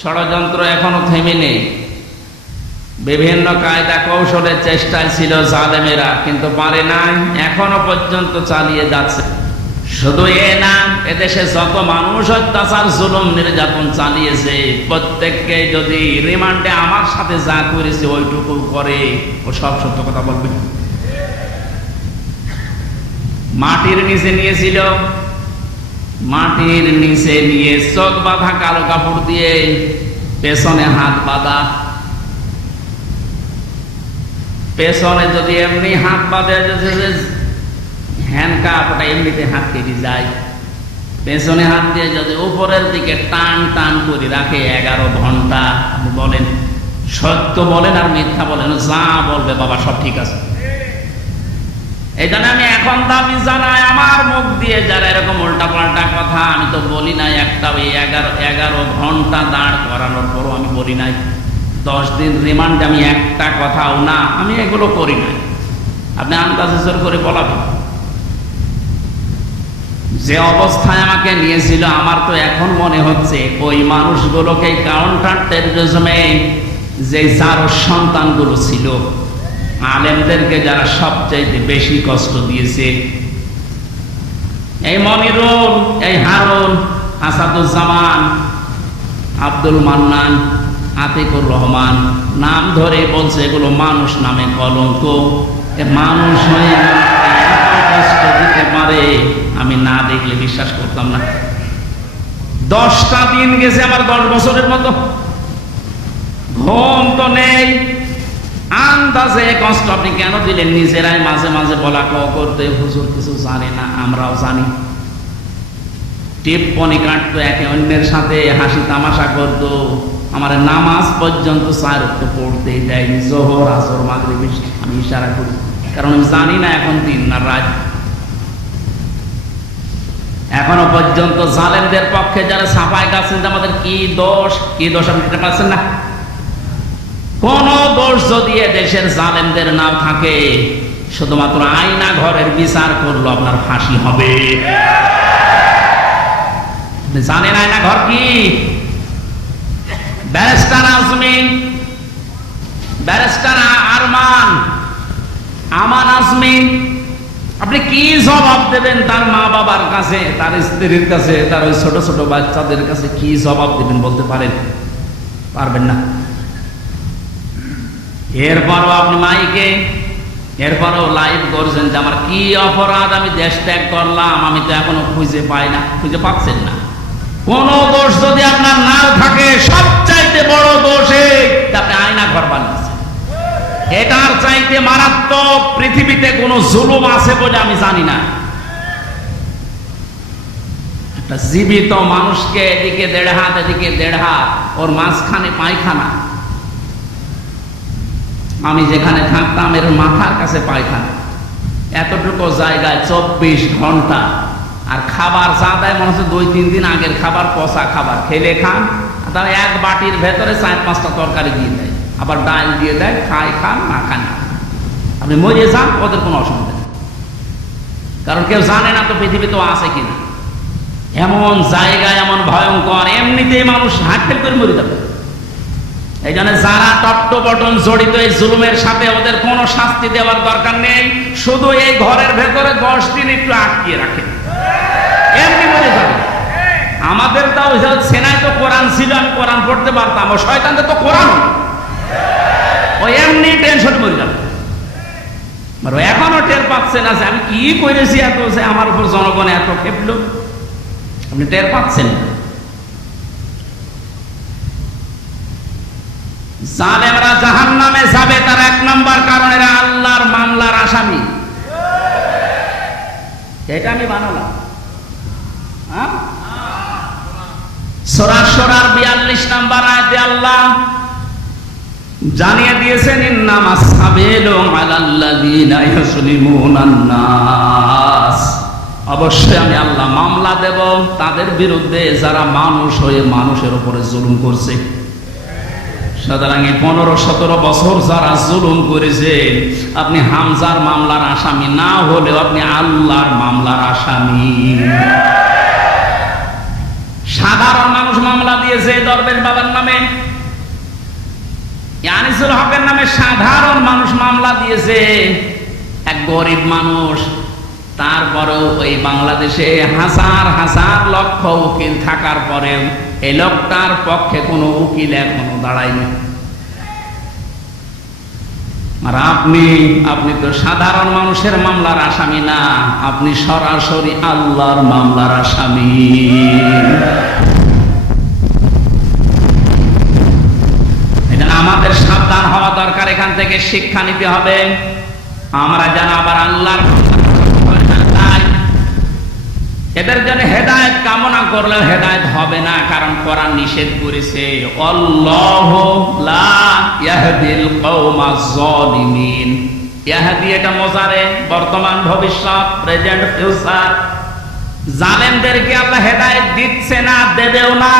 ষড়যন্ত্র এখনো থেমে নেই। বিভিন্ন কায়দা কৌশলের চেষ্টায় ছিল জালেমেরা, কিন্তু পারে নাই, এখনো পর্যন্ত চালিয়ে যাচ্ছে। শুধু এ না, এদেশে যত মানুষ অত্যাচার জুলুম নির্যাতন চালিয়েছে প্রত্যেককে যদি রিমান্ডে আমার সাথে যা করেছে ওইটুকু করে, ও সব সত্য কথা বলবে। মাটির নিচে নিয়েছিল, মাটির নিচে নিয়ে চোখ বাঁধা কালো কাপড় দিয়ে, পেছনে হাত বাঁধা। পেছনে যদি এমনি হাত বাঁধে, হ্যান্ডকাপ, ওটা এমনিতে হাত কেটে যায়। পেছনে হাত দিয়ে যদি উপরের দিকে টান টান করে রাখে 11 ঘন্টা। আপনি বলেন সত্য বলেন আর মিথ্যা বলেন, যা বলবে বাবা সব ঠিক আছে। এই জন্য আমি এখন দাবি জানাই, আমার মুখ দিয়ে যারা এরকম উল্টা পাল্টা কথা, আমি তো বলি নাই একটা, ওই 11 ঘন্টা দাঁড় করানোর পরও আমি বলি নাই 10 দিন রিমান্ড, আমি একটা কথাও না, আমি এগুলো করি নাই। আপনি আন্দাজে জোর করে বলাবেন। যে অবস্থায় আমাকে নিয়েছিল, আমার তো এখন মনে হচ্ছে ওই মানুষগুলোকে কাউন্টার টেররিজমে যে যার সন্তানগুলো ছিল, আলেমদেরকে যারা সবচাইতে বেশি কষ্ট দিয়েছে, এই মনিরুল, এই হারুন, আসাদুজ্জামান, আব্দুল মান্নান, আতিকুর রহমান, নাম ধরে বলছে এগুলো মানুষ নামে কলঙ্ক। মানুষ হয়ে কষ্ট দিতে পারে আমি না দেখলে বিশ্বাস করতাম না। 10টা দিন গেছে আমার 10 বছরের মতো, ঘুম তো নেই। আন্দাজে কষ্ট আপনি কেন দিলেন? নিজেরাই মাঝে মাঝে বলা করতে, হুজুর কিছু জানে না, আমরাও জানি। টিপ্পনি কাটতো, একে অন্যের সাথে হাসি তামাশা করতো। আমার নামাজ পর্যন্ত 4 ওয়াক্ত পড়তেই দেয়নি, জোহর, আসর, মাগরিব, আমি ইশারা করি, কারণ আমি জানি না এখন দিন না রাত। এখনো পর্যন্ত জালেমদের পক্ষে যারা সাফাই গাছেন, আমাদের কি দোষ আপনি এটা পাচ্ছেন না? কোন দোষ যদি দেশের জালেমদের না থাকে, শুধুমাত্র আয়না ঘরের বিচার করলো আপনার ফাঁসি হবে। জানেন আয়না ঘর কি? ব্যারিস্টার আজমি, ব্যারিস্টার আরমান, আমান আজমি, আপনি কি জবাব দেবেন তার মা বাবার কাছে, তার স্ত্রীর কাছে, তার ওই ছোট ছোট বাচ্চাদের কাছে কি জবাব দেবেন বলতে পারেন? পারবেন না। এরপরও আপনি মাইকে, এরপরও লাইভ করছেন যে আমার কি অপরাধ, আমি দেশ ত্যাগ করলাম, আমি তো এখনো খুঁজে পাই না। খুঁজে পাচ্ছেন না। কোন দোষ যদি আপনার না থাকে, সবচাইতে বড় দোষে আপনি আয়না ঘর বানিয়েছেন। এটার চাইতে মারাত্মক পৃথিবীতে কোন জুলুম আছে বলে আমি জানি না। একটা জীবিত মানুষকে এদিকে 1.5 হাত, এদিকে 1.5 হাত, ওর মাঝখানে পায়খানা। আমি যেখানে থাকতাম এর মাথার কাছে পায়খানা, এতটুকু জায়গায় 24 ঘন্টা। আর খাবার যা দেয় মনে হচ্ছে 2-3 দিন আগের খাবার, পচা খাবার। খেলে খান, তারা এক বাটির ভেতরে 4-5টা তরকারি দিয়ে দেয়, আবার ডাল দিয়ে দেয়, খান না খান না, আপনি মরে যান, ওদের কোনো অসুবিধা নেই। কারণ কেউ জানে না তো পৃথিবীতেও আছে কিনা। এমন জায়গায় এমন ভয়ঙ্কর, এমনিতেই মানুষ হার্ট ফেল করে মরে যাবে। এই জন্য যারা টপ বটন জড়িত এই জুলুমের সাথে, ওদের কোনো শাস্তি দেওয়ার দরকার নেই। শুধু এই ঘরের ভেতরে 10 দিন একটু আটকিয়ে রাখে, এমনি মরে যাবে। আমাদের তাও সেনায় তো কোরআন ছিল, আমি কোরআন পড়তে পারতাম। ও শয়তানদের তো কোরআন, ও এমনি টেনশন মরে যাবে। এখনো টের পাচ্ছেন না যে আমি কি করেছি, এত যে আমার উপর জনগণ এত খেপলো, আপনি টের পাচ্ছেন না। জালেমরা জাহান্নামে যাবে, তার 1 নম্বর কারণ এরা আল্লাহর মামলার আসামি। এটা আমি বানালাম। সূরা শুরার 42 নম্বর আয়াতে আল্লাহ জানিয়ে দিয়েছেন, ইন্নামাস সাবিলু আলাল্লাযীনা ইউসলিমুনান নাস। অবশ্যই আমি আল্লাহ মামলা দেব তাদের বিরুদ্ধে যারা মানুষ হয়ে মানুষের উপরে জুলুম করছে। সুতরাং 15-17 বছর যারা জুলুম করেছে, আপনি হামজার মামলার আসামি না হলেও আপনি আল্লাহর মামলার আসামি। সাধারণ মানুষ মামলা দিয়েছে দরবেশ বাবার নামে, আনিসুল হকের নামে সাধারণ মানুষ মামলা দিয়েছে, এক গরিব মানুষ। তারপরেও ওই বাংলাদেশে হাজার হাজার লক্ষ উকিল থাকার পরেও এই লোকটার পক্ষে কোনো উকিল এখনো দাঁড়ায়নি। আর আপনি তো সাধারণ মানুষের মামলার আসামি না, আপনি সরাসরি আল্লাহর মামলার আসামি। আমাদের সাবধান হওয়া দরকার, এখান থেকে শিক্ষা নিতে হবে। আমরা যেন আবার আল্লাহর এদের জন্য হেদায়েত কামনা করলেও হেদায়েত হবে না, কারণ কোরআন নিষেধ করেছে, আল্লাহু লা ইয়াহদিল কওমাজ জালিমিন। ইয়াহদি এটা মোজারে, বর্তমান ভবিষ্যৎ, প্রেজেন্ট ফিউচার। জালেমদেরকে আল্লাহ হেদায়েত দিচ্ছে না, দেবেও না।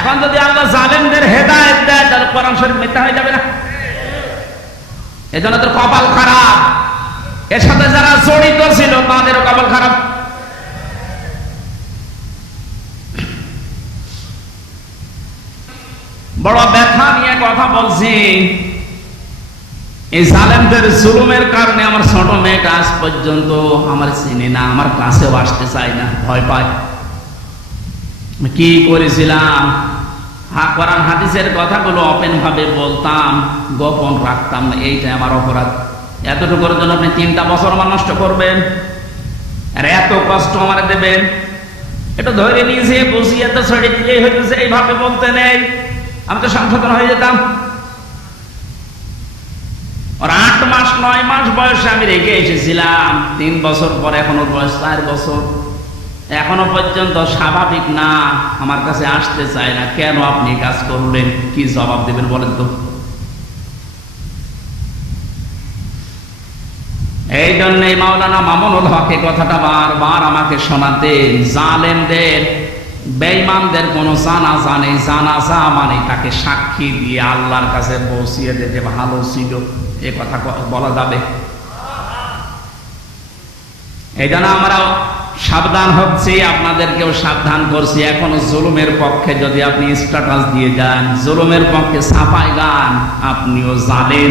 এখন যদি আল্লাহ জালেমদের হেদায়েত দেয় তাহলে কোরআন শরীফ মিথ্যা হয়ে যাবে না? এজন্য তো কপাল খারাপ, এর সাথে যারা জড়িত ছিল তাদেরও কপাল খারাপ। বড় ব্যথা নিয়ে কথা বলছি। এই জালেমদের জুলুমের কারণে আমার ছোট মেয়েটা আজ পর্যন্ত আমার চিনি না, আমার কাছেও আসতে চায় না, ভয় পায়। কি করেছিলাম? কোরআন হাদিসের কথাগুলো ওপেন ভাবে বলতাম, গোপন রাখতাম না, এইটাই আমার অপরাধ। এতটুকুর জন্য আপনি 3টা বছর আমার নষ্ট করবেন আর এত কষ্ট আমার দেবেন? এটা ধরে নিয়েছে, বসিয়ে তো ছেড়ে দিলেই হইতেছে, এইভাবে বলতে নেই। আমি তো সংশোধন হয়ে যেতাম। ওর 8 মাস 9 মাস বয়সে আমি রেখে এসেছিলাম, 3 বছর পর এখন ওর বয়স 4 বছর, এখনো পর্যন্ত স্বাভাবিক না, আমার কাছে আসতে চায় না। কেন আপনি কাজ করলেন? কি জবাব দেবেন বলেন তো? এই জন্য মাওলানা মামুনুল হক এই কথাটা বারবার আমাকে শোনাতেন, জালেমদের বেঈমানদের কোনো জানাজা নেই, জানাজা মানে তাকে সাক্ষী দিয়ে আল্লাহর কাছে পৌঁছিয়ে দিতে ভালো ছিল, এ কথা বলা যাবে? এই জন্য আমরা সাবধান হচ্ছি, আপনাদেরকেও সাবধান করছি। এখনো জুলুমের পক্ষে যদি আপনি স্ট্যাটাস দিয়ে যান, জুলুমের পক্ষে ছাপায় গান, আপনিও জানেন,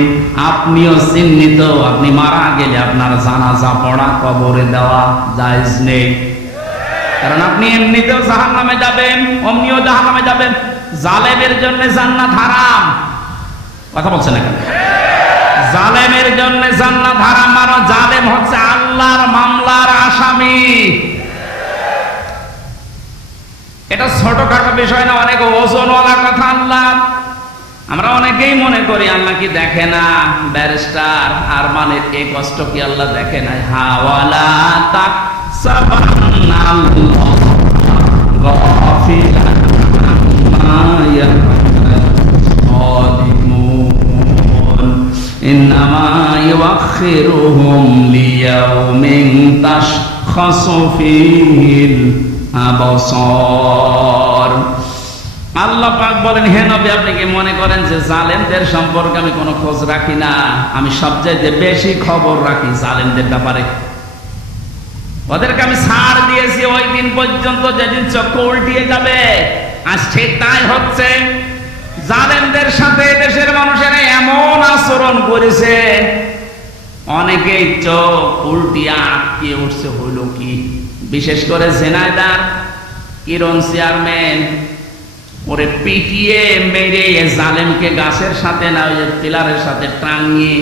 আপনিও চিহ্নিত। আপনি মারা গেলে আপনার জানাজা পড়া, কবরে দেওয়া জায়েজ নেই, কারণ আপনি এমনিতেও জাহান্নামে যাবেন, অমনিও জাহান্নামে যাবেন। জালেমের জন্য জান্নাত হারাম। কথা বলছেন না কেন? জালেমের জন্য জান্নাত হারাম, মানে জালেম হচ্ছে আল্লাহর মামলার আসামি। এটা ছোটখাটো বিষয় না, অনেক ওজনওয়ালা কথা। আল্লাহ, আমরা অনেকেই মনে করি আল্লাহ কি দেখে না, ব্যারিস্টার আর মানে এই কষ্ট কি আল্লাহ দেখে না? হাওয়ালা তাক সাবানাল্লাহ গাফিলান আম্মা ইয়াফআলুন ইন্নামা ইউআখিরুহুম লিয়াউমিন তাশখাসু ফীহিল আবসার। আল্লাহ পাক বলেন, হে নবী, আপনি কি মনে করেন যে জালেমদের সম্পর্কে আমি কোনো খোঁজ রাখি না? আমি সবচেয়ে বেশি খবর রাখি জালেমদের ব্যাপারে। ওদেরকে আমি ছাড় দিয়েছি ওই দিন পর্যন্ত যেদিন চক্ষু উল্টিয়ে যাবে। আজ ঠিক তাই হচ্ছে। জালেমদের সাথে দেশের মানুষেরা এমন আচরণ করেছে, অনেকেই চোখ উল্টিয়ে আটকে উঠছে। হইল কি? বিশেষ করে ঝিনাইদহ কিরণ চেয়ারম্যান, ওরে পিটিয়ে মেরে জালেমকে গাছের সাথে না ওই পিলারের সাথে টাঙিয়ে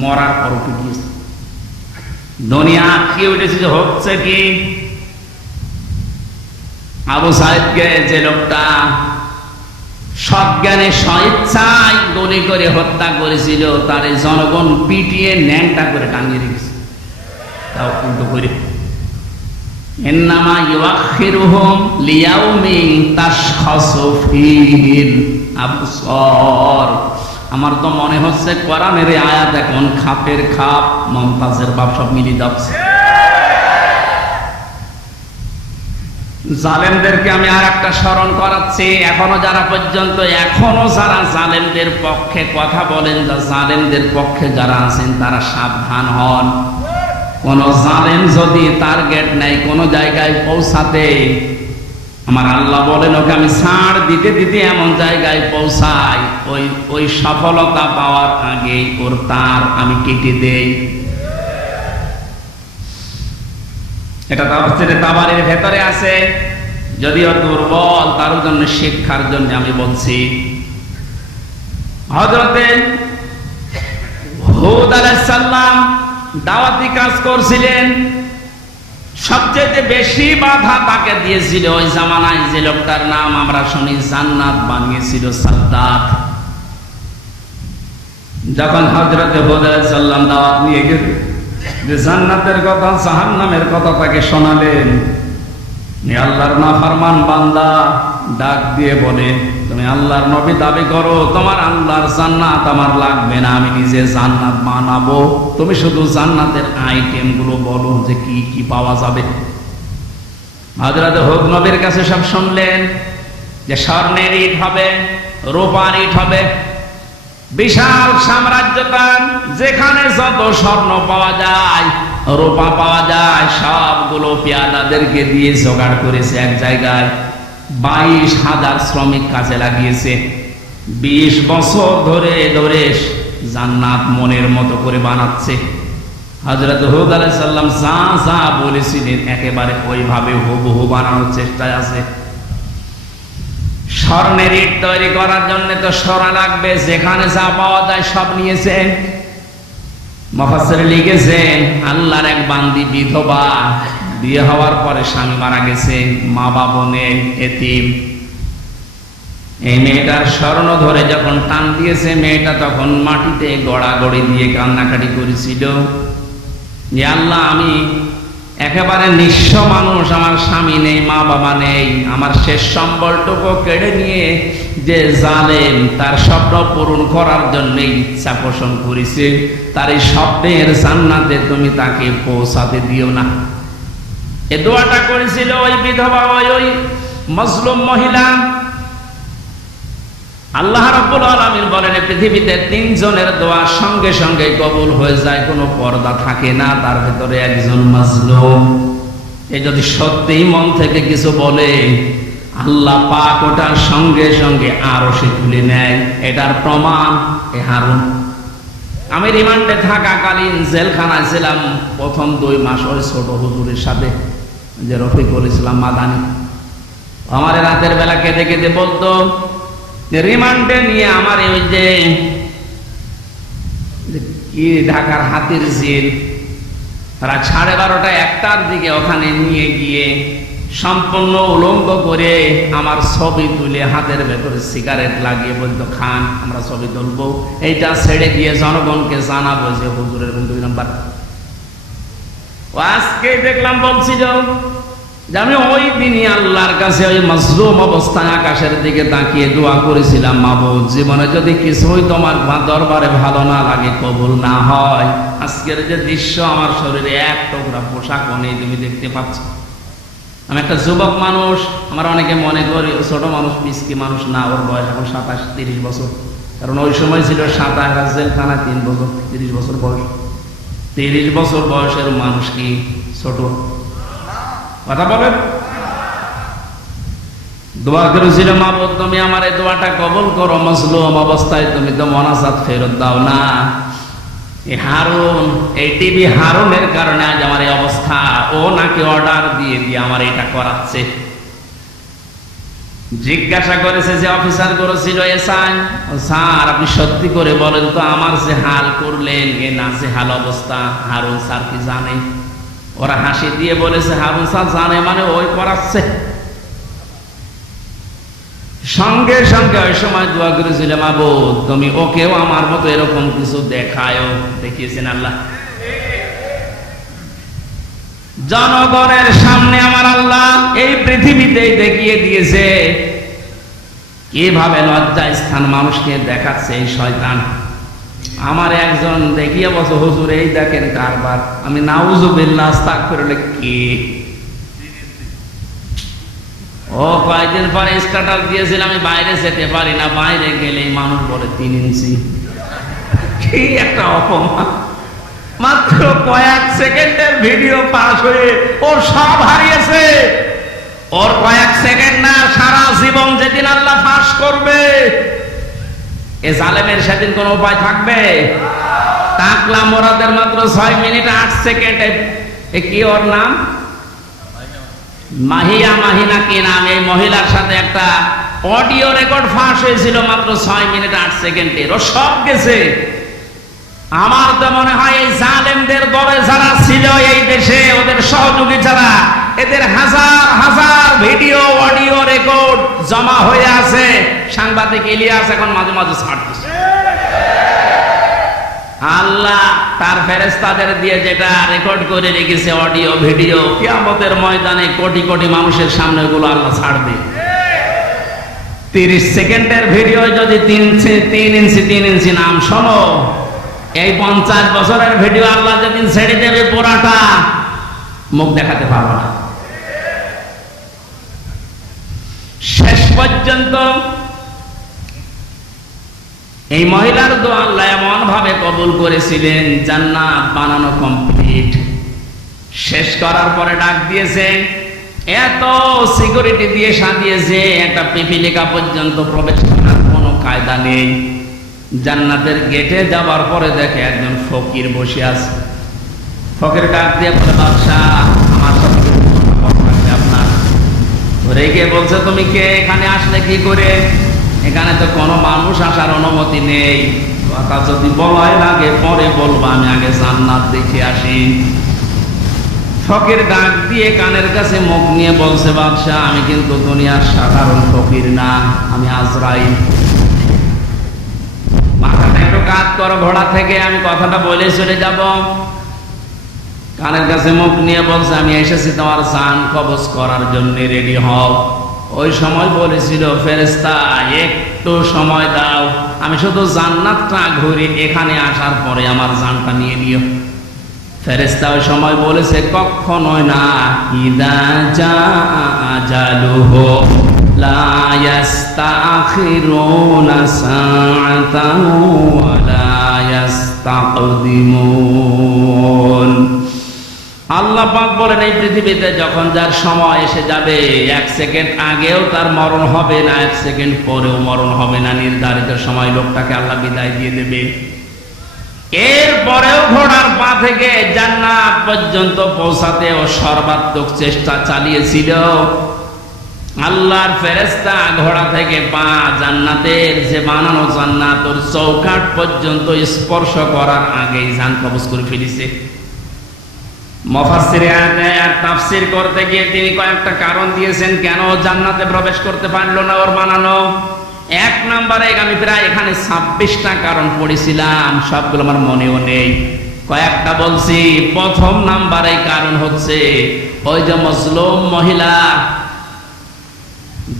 মরার পর পিটিয়েছে। দুনিয়া আটকে উঠেছে। হচ্ছে কি? আবু সাইদকে যে লোকটা সজ্ঞানে স্বেচ্ছায় গুলি করে হত্যা করেছিল, তার জনগণ পিটিয়ে ন্যাংটা করে টাঙিয়ে রেখেছে, তাও উল্টো করে। ইন্নামা ইউআখিরুহুম লিয়াউমিন তাশখাসু ফীহিল আবসার। আমার তো মনে হচ্ছে কোরআনের আয়াত এখন খাপের খাপ, মমতাজের বাপ সব মিলিয়ে যাচ্ছে। জালেমদেরকে আমি আর একটা স্মরণ করাচ্ছি, এখনো যারা জালেমদের পক্ষে কথা বলেন, জালেমদের পক্ষে যারা আছেন তারা সাবধান হন। কোন জালেম যদি টার্গেট নেয় কোন জায়গায় পৌঁছাতে, আমার আল্লাহ বলেন ওকে আমি ছাড় দিতে দিতে এমন জায়গায় পৌঁছাই, ওই সফলতা পাওয়ার আগে ওর তার আমি কেটে দেই। এটা তাফসীরে তাবারীর ভেতরে আছে, যদিও দুর্বল, তার জন্য শিক্ষার জন্য আমি বলছি। হযরতে হুদ আলাইহিস সালাম দাওয়াতি কাজ করছিলেন, সবচেয়ে বেশি বাধা তাকে দিয়েছিল ওই জামানায় যে লোকটার নাম আমরা শুনি জান্নাত বানিয়েছিল সাদ্দাত। যখন হযরতে হুদ আলাইহিস সালাম দাওয়াত নিয়ে গেলেন, যে জান্নাতের কথা জাহান্নামের কথা তাকে শোনালেন, আল্লাহর নাফরমান বান্দা ডাক দিয়ে বলে, তুমি আল্লাহর নবী দাবি করো, তোমার আল্লাহর জান্নাত আমার লাগবে না, আমি নিজে জান্নাত বানাবো, তুমি শুধু জান্নাতের আইটেম গুলো বলো যে কি কি পাওয়া যাবে। হযরত হুদ নবীর কাছে সব শুনলেন যে স্বর্ণের ইট হবে, রূপার ইট হবে, বিশাল সাম্রাজ্য তার, যেখানে যত স্বর্ণ পাওয়া যায়, রূপা পাওয়া যায়, সবগুলো পেয়াদাদেরকে দিয়ে জোগাড় করেছে এক জায়গায়। 22,000 শ্রমিক কাজে লাগিয়েছে। 20 বছর ধরে ধরে জান্নাত মনের মতো করে বানাচ্ছে। হযরত হুদ আলাইহিস সালাম যা যা বলেছিলেন একেবারে ওইভাবে হুবহু বানানোর চেষ্টায় আছে। স্বর্ণের ইট তৈরি করার জন্য তো সোনা লাগবে, যেখানে যা পাওয়া যায় সব নিয়েছে। মুফাসসির লিখেছেন আল্লাহর এক বান্দি বিধবা, বিয়ে হওয়ার পরে স্বামী মারা গেছে, মা বাবা নেই, এতিম। এই মেয়েটার স্বর্ণ ধরে যখন টান দিয়েছে, মেয়েটা তখন মাটিতে গড়াগড়ি দিয়ে কান্নাকাটি করেছিল যে আল্লাহ, আমি একেবারে নিঃস্ব মানুষ, আমার স্বামী নেই, মা বাবা নেই, আমার শেষ সম্বলটুকু কেড়ে নিয়ে যে জালেম তার স্বপ্ন পূরণ করার জন্য ইচ্ছা পোষণ করেছে, তার এই স্বপ্নের জান্নাতে তুমি তাকে পৌঁছাতে দিও না। এ দোয়াটা করেছিল ওই বিধবা, ওই মজলুম মহিলা। আল্লাহ রাব্বুল আলামিন বলেন পৃথিবীতে 3 জনের দোয়া সঙ্গে সঙ্গে কবুল হয়ে যায়, কোনো পর্দা থাকে না, তার ভিতরে একজন মাজলুম। এই যদি সত্যিই মন থেকে কিছু বলে, আল্লাহ পাক ওটার সঙ্গে সঙ্গে আরশে তুলে নেয়। এটার প্রমাণ এ হারুন। আমি রিমান্ডে থাকাকালীন জেলখানায় ছিলাম প্রথম 2 মাস ওই ছোট হুজুরের সাথে, যে রফিকুল ইসলাম মাদানী। আমার রাতের বেলা কেঁদে কেঁদে বলতো যে রিমান্ডে নিয়ে আমার ওই যে কি ঢাকার হাতির জেল, রাত 12:30 1টার দিকে ওখানে নিয়ে গিয়ে সম্পূর্ণ উলঙ্গ করে আমার ছবি তুলে হাতের ভেতরে সিগারেট লাগিয়ে বলতো, খান, আমরা ছবি তুলবো, এইটা ছেড়ে দিয়ে জনগণকে জানাবো যে হুজুরের 2 নম্বর। আজকে দেখলাম বলছিল যে আমি ওই দিনই আল্লাহর কাছে ওই মাজলুম অবস্থায় আকাশের দিকে তাকিয়ে দোয়া করেছিলাম, মাবুদ, জীবনে যদি কিছুই তোমার দরবারে ভালো না লাগে, কবুল না হয়, আজকের যে দৃশ্য, আমার শরীরে এক টুকরা পোশাকও নেই, তুমি দেখতে পাচ্ছ। আমি একটা যুবক মানুষ, আমার অনেকে মনে করি ছোট মানুষ, পিসকি মানুষ না, ওর বয়স এখন 27-30 বছর, কারণ ওই সময় ছিল 27 জেলখানায় 3 বছর, 30 বছর বয়স। 30 বছর বয়সের মানুষ কি ছোট? কথা বলেন। দোয়া করেছিল, মাবুদ, তুমি আমার এই দোয়াটা কবুল করো, মাজলুম অবস্থায় তুমি তো মোনাজাত ফেরত দাও না। এই হারুন, এই টিভি হারুনের কারণে আজ আমার এই অবস্থা। ও নাকি অর্ডার দিয়ে দিয়ে আমার এটা করাচ্ছে। জিজ্ঞাসা করেছে যে অফিসার করেছিল, স্যার আপনি সত্যি করে বলেন তো, আমার যে হাল করলেন, এ না যে হাল অবস্থা, হারুন স্যার কি জানে? ওরা হাসি দিয়ে বলেছে, হারুন স্যার জানে মানে ওই করাচ্ছে। সঙ্গে সঙ্গে ওই সময় দোয়া করেছিল, মাবুদ, তুমি ওকেও আমার মতো এরকম কিছু দেখায়ও। দেখিয়েছেন আল্লাহ জনগণের সামনে, আমার আল্লাহ এই পৃথিবীতেই দেখিয়ে দিয়েছে কিভাবে লজ্জায় স্থান মানুষকে দেখাচ্ছে এই শয়তান। আমার একজন দেখিয়ে বলছে, হুজুর এই দেখেন কারবার। আমি নাউজুবিল্লাহ আস্তাগফিরুল্লাহ, কি ও কয়েকদিন পরে স্ট্যাটাস দিয়েছিল, আমি বাইরে যেতে পারি না, বাইরে গেলেই মানুষ বলে 3 ইঞ্চি। কি একটা অপমান! মাত্র কয়েক সেকেন্ডের ভিডিও পাস হয়ে ওর সব হারিয়েছে। ওর কয়েক সেকেন্ড না, সারা জীবন যেদিন আল্লাহ ফাঁস করবে, এ জালেমের সেদিন কোন উপায় থাকবে? টাকলা মোরাদের মাত্র 6 মিনিট 8 সেকেন্ডে, কি ওর নাম? মাহিয়া মাহিনা কি নাম, এই মহিলার সাথে একটা অডিও রেকর্ড ফাঁস হয়েছিল মাত্র 6 মিনিট 8 সেকেন্ডের। ও সব গেছে। আমার তো মনে হয় এই জালেমদের দলে যারা ছিল এই দেশে, ওদের সহযোগী যারা, এদের হাজার হাজার ভিডিও অডিও রেকর্ড জমা হয়ে আছে। সাংবাদিক ইলিয়াস এখন মাঝে মাঝে ছাড়তেছে। আল্লাহ তার ফেরেশতাদের দিয়ে যেটা রেকর্ড করে রেখেছে অডিও ভিডিও, কিয়ামতের ময়দানে কোটি কোটি মানুষের সামনে ওগুলো আল্লাহ ছাড়বে। 30 সেকেন্ডের ভিডিও যদি 3 ইঞ্চি নাম শোনো, এই 50 বছরের ভিডিও আল্লাহ যেদিন ছেড়ে দেবে পুরাটা, মুখ দেখাতে পারবো না। শেষ পর্যন্ত এই মহিলার দোয়া আল্লাহ এমন ভাবে কবুল করেছিলেন, জান্নাত বানানো কমপ্লিট। শেষ করার পরে ডাক দিয়েছে, এত সিকিউরিটি দিয়ে সাজিয়েছে, একটা পিপিলিকা পর্যন্ত প্রবেশ করার কোনো কায়দা নেই। জান্নাতের গেটে যাওয়ার পরে দেখে একজন ফকির বসে আছে। ফকির ডাক দিয়ে বলে, বাদশাহ আমার সাথে কথা আছে আপনার। রেগে বলছে, তুমি কে? এখানে আসলে কি করে? এখানে তো কোনো মানুষ আসার অনুমতি নেই, কথা যদি বলাই লাগে পরে বলবো, আমি আগে জান্নাত দেখে আসি। ফকির ডাক দিয়ে কানের কাছে মুখ নিয়ে বলছে, বাদশাহ আমি কিন্তু দুনিয়ার সাধারণ ফকির না, আমি আজরাইল। মাথাটা একটু কাত করো ঘোড়া থেকে, আমি কথাটা বলে চলে যাব। কানের কাছে মুখ নিয়ে বলছে, আমি এসেছি তোমার জান কবজ করার জন্য, রেডি হও। ওই সময় বলেছিল, ফেরেশতা একটু সময় দাও, আমি শুধু জান্নাতটা ঘুরে এখানে আসার পরে আমার জানটা নিয়ে নিও। ফেরেশতা ওই সময় বলেছে, কখনোই না। ইদা জাআ আজালুহু লা ইস্তাখিরুনা সাআতান ওয়া লা ইস্তাকদিমুন। আল্লাহ পাক বলেন, এই পৃথিবীতে যখন যার সময় এসে যাবে, 1 সেকেন্ড আগেও তার মরণ হবে না, 1 সেকেন্ড পরেও মরণ হবে না। নির্ধারিত সময় লোকটাকে আল্লাহ বিদায় দিয়ে দেবে। এরপরেও ঘোড়ার পা থেকে জান্নাত পর্যন্ত পৌঁছাতে ও সর্বাত্মক চেষ্টা চালিয়েছিল। আল্লাহর ফেরেশতা ঘোড়া থেকে পা জান্নাতের যে বানানো জান্নাত, ওর চৌকাঠ পর্যন্ত স্পর্শ করার আগেই জান কবজ করে ফেলেছে। মুফাসসিরে আয়াত তাফসীর করতে গিয়ে তিনি কয়েকটা কারণ দিয়েছেন কেন জান্নাতে প্রবেশ করতে পারলো না ওর বানানো। 1 নম্বরে আমি প্রায় এখানে 26টা কারণ পড়েছিলাম, সবগুলো আমার মনেও নেই, কয়েকটা বলছি। প্রথম নাম্বারে কারণ হচ্ছে ওই যে মজলুম মহিলা,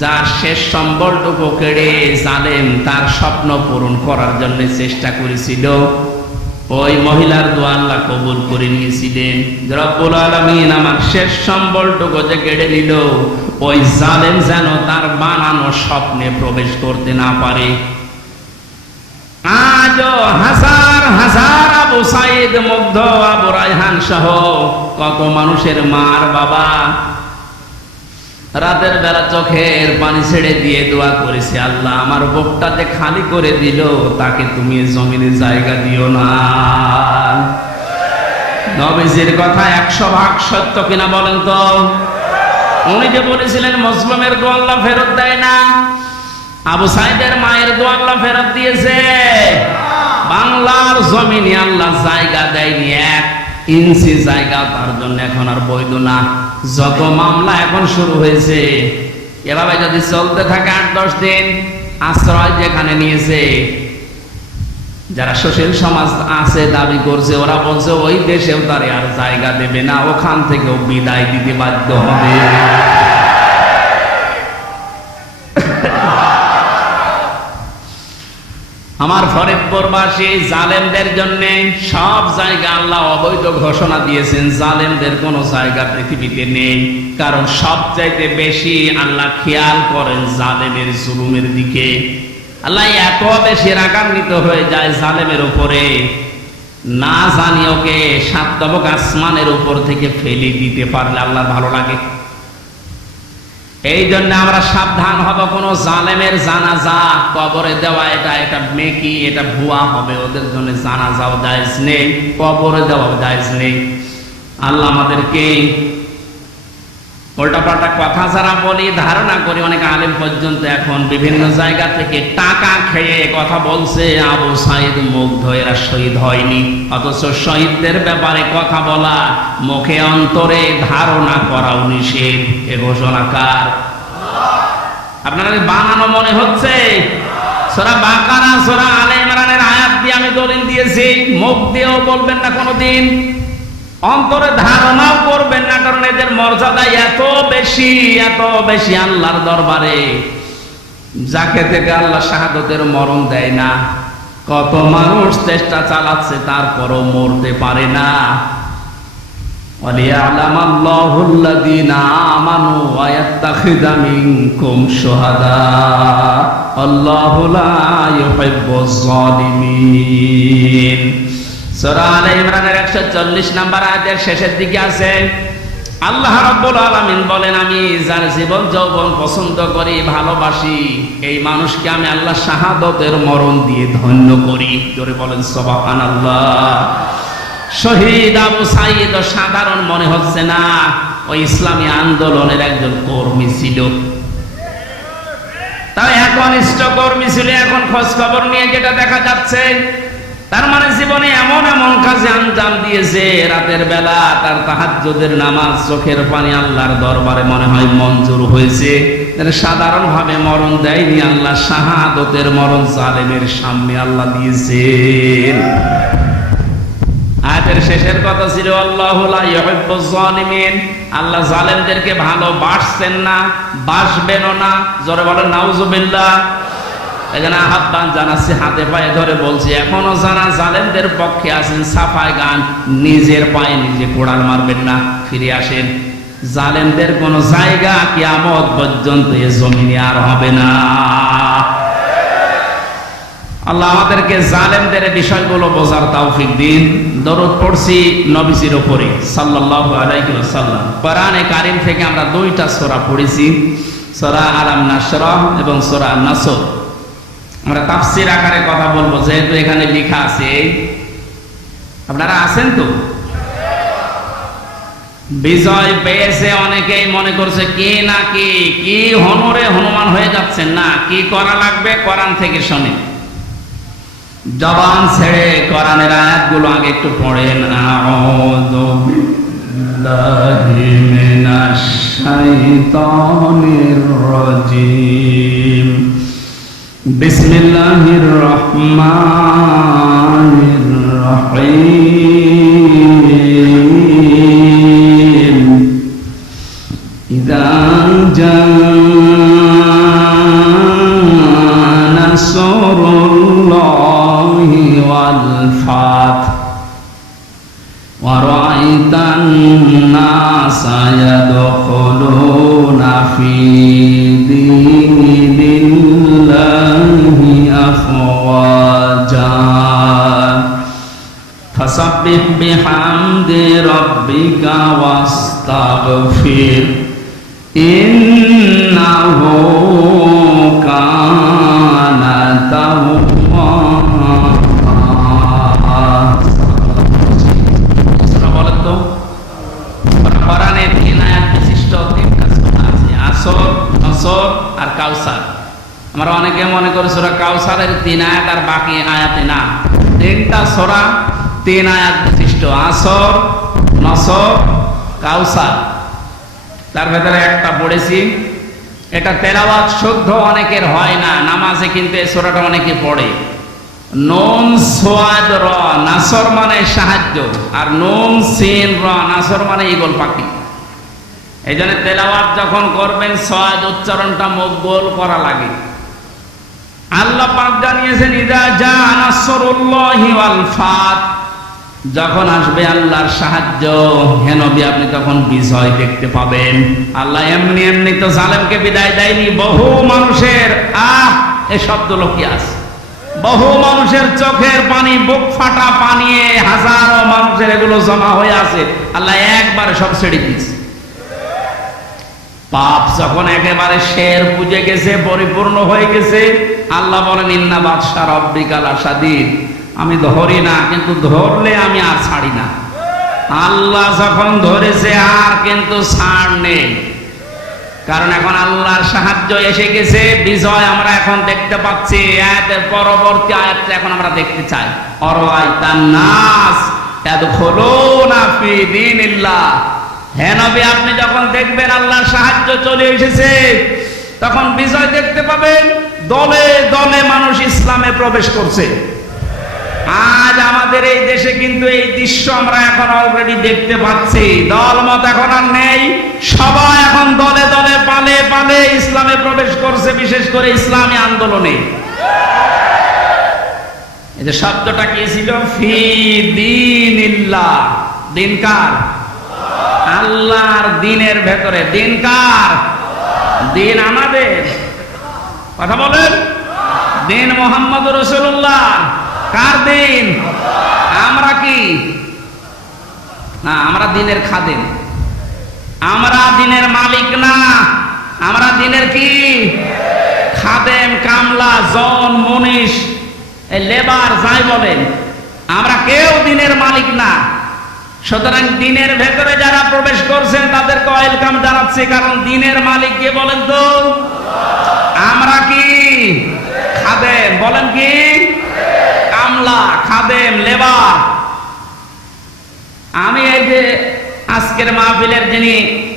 যার শেষ সম্বলটুকু কেড়ে জালেম তার স্বপ্ন পূরণ করার জন্য চেষ্টা করেছিল, ওই মহিলার দোয়া আল্লাহ কবুল করে নিয়েছিলেন। রব্বুল আলামিন আমার শেষ সম্বলটুকু যে কেড়ে নিল, ওই জালেম যেন তার বানানো স্বপ্নে প্রবেশ করতে না পারে। আজও হাজার হাজার আবু সাইদ মুগ্ধ, আবু রায়হান সহ কত মানুষের মার বাবা রাতের বেলা চোখের পানি ছেড়ে দিয়ে দোয়া করেছে, আল্লাহ আমার বুকটাতে খালি করে দিল, তাকে তুমি জমিনে জায়গা দিও না। নবীজির কথা 100% সত্য কিনা বলেন তো? উনি যে বলেছিলেন মুসলিমের দোয়া আল্লাহ ফেরত দেয় না, আবু সাইদের মায়ের দোয়া আল্লাহ ফেরত দিয়েছে। বাংলার জমিনে আল্লাহ জায়গা দেয়নি, 1 ইঞ্চি জায়গা তার জন্য এখন আর বৈধ না। যত মামলা এখন শুরু হয়েছে, এভাবে যদি চলতে থাকে 8-10 দিন, আশ্রয় যেখানে নিয়েছে, যারা সুশীল সমাজ আছে দাবি করছে, ওরা বলছে ওই দেশেও তারে আর জায়গা দেবে না, ওখান থেকেও বিদায় দিতে বাধ্য হবে। আমার ফরিদপুরবাসী জালেমদের জন্য সব জায়গা আল্লাহ অবৈধ ঘোষণা দিয়েছেন, জালেমদের কোনো জায়গা পৃথিবীতে নেই। কারণ সবচাইতে বেশি আল্লাহ খেয়াল করেন জালেমের জুলুমের দিকে। আল্লাহ এত বেশি রাগান্বিত হয়ে যায় জালেমের উপরে, না জানি ওকে 7 তবক আসমানের উপর থেকে ফেলে দিতে পারলে আল্লাহর ভালো লাগে। এই জন্য আমরা সাবধান হব, কোন জালেমের জানাজা কবরে দেওয়া এটা মেকি, এটা ভুয়া হবে। ওদের জন্য জানাজাও জায়েজ নেই, কবরে দেওয়াও জায়েজ নেই। আল্লাহ আমাদেরকে উল্টাপাল্টা কথা যারা বলি, ধারণা করি, অনেক আলেম পর্যন্ত এখন বিভিন্ন জায়গা থেকে টাকা খেয়ে কথা বলছে, আবু সাইদ মুগ্ধ, এরা শহীদ হয়নি। অথচ শহীদদের ব্যাপারে কথা বলা, মুখে অন্তরে ধারণা করাও নিষেধ। এ ঘোষণা কার? আপনারা বানানো মনে হচ্ছে? সূরা বাকারা, সূরা আলে ইমরানের আয়াত দিয়ে আমি দলিল দিয়েছি। মুখ দিয়েও বলবেন না কোনোদিন, অন্তরে ধারণাও করবেন না, কারণ এদের মর্যাদা এত বেশি আল্লাহর দরবারে, যাকে থেকে আল্লাহ শাহাদতের মরণ দেয় না। কত মানুষ চেষ্টা চালাচ্ছে, তারপরও মরতে পারে না। ওয়ালিয়ালামাল্লাহুল্লাযীনা আমানু ওয়া ইয়াত্তাখিযা মিনকুম শুহাদা আল্লাহু লা ইউহিব্বুজ জালিমিন। সূরা আলে ইমরানের 140 নম্বর আয়াতের শেষের দিকে আছে, আল্লাহ রাব্বুল আলামিন বলেন, আমি যার জীবন যৌবন পছন্দ করি, ভালোবাসি, এই মানুষকে আমি আল্লাহ শাহাদতের মরণ দিয়ে ধন্য করি। জোরে বলেন সুবহানাল্লাহ। শহীদ আবু সাইদ সাধারণ মনে হচ্ছে না, ওই ইসলামী আন্দোলনের একজন কর্মী ছিল। তাই একনিষ্ঠ কর্মী ছিল। এখন খোঁজ খবর নিয়ে যেটা দেখা যাচ্ছে, তার মানে জীবনে এমন কাজে আঞ্জাম দিয়েছে, রাতের বেলা তার তাহাজ্জুদের নামাজ, চোখের পানি আল্লাহর দরবারে মনে হয় মঞ্জুর হয়েছে। সাধারণ ভাবে মরণ দেয়নি, আল্লাহ শাহাদতের মরণ জালেমের সামনে আল্লাহ দিয়েছেন। আয়াতের শেষের কথা ছিল, আল্লাহু লা ইউহিব্বুজ জালিমিন, আল্লাহ জালেমদেরকে ভালোবাসছেন না, বাসবেনও না। জোরে বলেন নাউজুবিল্লাহ। এখানে আহ্বান জানাচ্ছি, হাতে পায়ে ধরে বলছি, এখনো যারা জালেমদের পক্ষে আছেন, সাফায় গান, নিজের পায়ে নিজে কোড়াল মারবেন না, ফিরে আসেন। জালেমদের কোন জায়গা কিয়ামত পর্যন্ত এ জমিনে আর হবে না। আল্লাহ আমাদেরকে জালেমদের বিষয়গুলো বোঝার তৌফিক দিন। দরুদ পড়ছি নবীজির উপরে সাল্লাল্লাহু আলাইহি ওয়াসাল্লাম। কোরআনে কারীম থেকে আমরা দুইটা সূরা পড়েছি, সূরা আলাম নাশরাহ এবং সূরা নাসর। আমরা তাফসীর আকারে কথা বলবো, যেহেতু এখানে লেখা আছে। আপনারা আছেন তো? বিজয় পেয়েছে অনেকেই মনে করছে কি না কি হনরে হনুমান হয়ে যাচ্ছেন না, কি করা লাগবে কোরআন থেকে শুনে। জবান ছেড়ে কোরআনের আয়াতগুলো আগে একটু পড়েন। আউযু বিল্লাহি মিনাশ শাইতানির রাজীম। বিসমিল্লাহির রহমানির রহিম। ইযা জাআ নাসরুল্লাহি ওয়াল ফাত ওয়া রাআইতান নাসা ইয়াদখুলুনা ফি দীনিল্লাহি আফওয়াজা ফাসাব্বিহ বিহামদি রাব্বিকা ওয়াস্তাগফির ইন্নাহু কানা তাওয়াবা। বলেন তো, কোরআনে 3 আয়াত বিশিষ্ট 3টা সূরা আছে, আসর, নসর আর কাউসার। আমরা অনেকে মনে করি সূরা কাউসারের 3 আয়াত আর বাকি আয়াতে না। 3টা সূরা 3 আয়াত বিশিষ্ট, আসর, নসর, কাউসার। তার ভেতরে একটা পড়েছি, এটা তেলাওয়াত শুদ্ধ অনেকের হয় না, নামাজে কিন্তু এই সূরাটা অনেকে পড়ে। নুন সোয়াদ র, নাসর মানে সাহায্য, আর নুন সিন র, নাসর মানে ঈগল পাখি। এই জন্য তেলাওয়াত যখন করবেন সোয়াদ উচ্চারণটা মকবুল করা লাগে। আল্লাহ পাক জানিয়েছেন, ইযা জাআ নাসরুল্লাহি ওয়াল ফাত, যখন আসবে আল্লাহর সাহায্য, হে নবী আপনি তখন বিজয় দেখতে পাবেন। আল্লাহ এমনি তো জালেমকে বিদায় দেয়নি। বহু মানুষের এই শব্দ লোকিয়ে আছে, বহু মানুষের চোখের পানি, বুক ফাটা পানি, হাজারো মানুষের এগুলো জমা হয়ে আছে। আল্লাহ একবারে সব ছেড়ে দিয়েছে। পাপ যখন একেবারে শের পুজে গেছে, পরিপূর্ণ হয়ে গেছে, আল্লাহ বলেন ইন্না বাদশা রব্বিকা লাশাদীদ, আমি ধরি না, কিন্তু ধরলে আমি আর ছাড়ি না। আল্লাহ যখন ধরেছে আর কিন্তু ছাড় নেই, কারণ এখন আল্লাহর সাহায্য এসে গেছে, বিজয় আমরা এখন দেখতে পাচ্ছি। আয়াতের পরবর্তী আয়াতটা এখন আমরা দেখতে চাই। অরাআইতান নাস ইয়াদখুলুনা ফি দীনিল্লাহ, হে নবী আপনি যখন দেখবেন আল্লাহর সাহায্য চলে এসেছে, তখন বিজয় দেখতে পাবেন, দলে দলে মানুষ ইসলামে প্রবেশ করছে। আজ আমাদের এই দেশে কিন্তু এই দৃশ্য আমরা এখন অলরেডি দেখতে পাচ্ছি। দলমত এখন আর নেই, সবাই এখন দলে দলে পালে পালে ইসলামে প্রবেশ করছে, বিশেষ করে ইসলামী আন্দোলনে। এই যে শব্দটা কি ছিল, ফি দীনিল্লাহ, দিন কার? আল্লাহর দিনের ভেতরে। দিন কার? দিন আমাদের। কথা বলেন, দিন মুহাম্মদ রাসূলুল্লাহ। কার দিন? আমরা কি না, আমরা দিনের খাদেম, আমরা দিনের মালিক না, আমরা দিনের কি খাদেম, কামলা, জন, মনীষ, এই লেবার যাই বলেন, আমরা কেউ দিনের মালিক না। সুতরাং দিনের ভেতরে যারা প্রবেশ করছেন তাদেরকে ওয়েলকাম জানাচ্ছি, কারণ দিনের মালিক কে বলেন তো? আমরা কি খাদেম, বলেন কি কামলা, খাদেম, লেবার। আমি এই যে আজকের মাহফিলের যিনি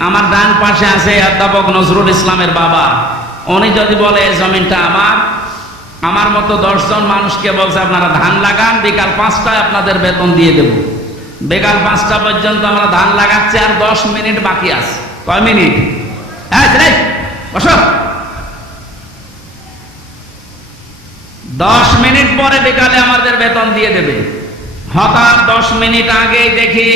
আমার ডান পাশে আছে, অধ্যাপক নজরুল ইসলামের বাবা, উনি যদি বলে এই জমিনটা আমার মতো 10 জন মানুষকে বলছে আপনারা ধান লাগান, বিকাল 5টায় আপনাদের বেতন দিয়ে দেব। বিকাল 5টা পর্যন্ত আমরা ধান লাগাচ্ছি, আর 10 মিনিট বাকি আছে। কয় মিনিট? বসো। 10 মিনিট পরে বিকালে আমাদের বেতন দিয়ে দেবে। হঠাৎ 10 মিনিট আগেই দেখি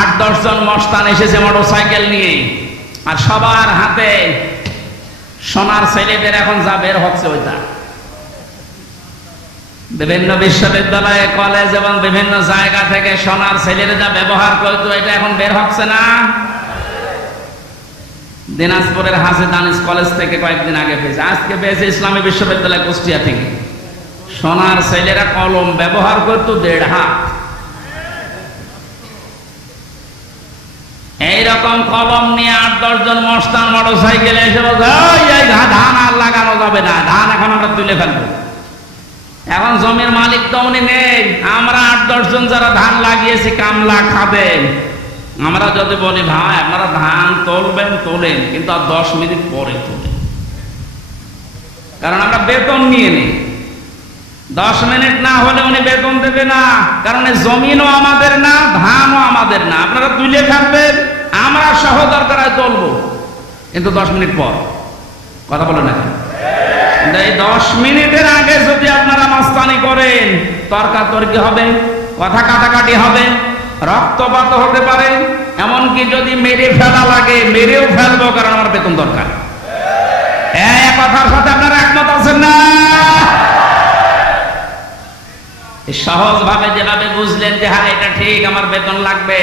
8-10 জন মস্তান এসেছে মোটরসাইকেল নিয়ে, আর সবার হাতে সোনার ছেলেদের এখন যা বের হচ্ছে ওইটা। বিভিন্ন বিশ্ববিদ্যালয়, কলেজ এবং বিভিন্ন জায়গা থেকে সোনার ছেলেরা যা ব্যবহার করতো, এটা এখন বের হচ্ছে না। দিনাজপুরের হাসে দানিশ কলেজ থেকে কয়েকদিন আগে পেয়েছে, আজকে পেয়েছে ইসলামী বিশ্ববিদ্যালয় কুষ্টিয়া থেকে। সোনার ছেলেরা কলম ব্যবহার করতো 1.5 হাত। এইরকম কলম নিয়ে 8-10 জন মস্তান মোটরসাইকেলে এসে বলছে ধান আর লাগানো যাবে না, ধান এখন আমরা তুলে ফেলবো। এখন জমির মালিক তো উনি নেই, আমরা 8-10 জন যারা ধান লাগিয়েছি, কামলা, খাদেম, আমরা যদি বলি ভাই আপনারা ধান তুলবেন, তোলেন, কিন্তু আর 10 মিনিট পরে তোলেন, কারণ আমরা বেতন নিয়ে নিই। 10 মিনিট না হলে উনি বেতন দেবে না, কারণ জমিনও আমাদের না, ধানও আমাদের না। আপনারা তুলে ফেলবেন, আমরা সহ দরকার হয় তুলবো, কিন্তু 10 মিনিট পর। কথা বলেন না? এই 10 মিনিটের আগে যদি আপনারা মাস্তানি করেন, তর্কাতর্কি হবে, কথা কাটাকাটি হবে, রক্তপাত হতে পারে, এমনকি যদি মেরে ফেলা লাগে মেরেও ফেলবো, কারণ আমার বেতন দরকার। এই কথার সাথে আপনারা একমত আছেন না? সহজ ভাবে যেভাবে বুঝলেন যে হ্যাঁ এটা ঠিক, আমার বেতন লাগবে,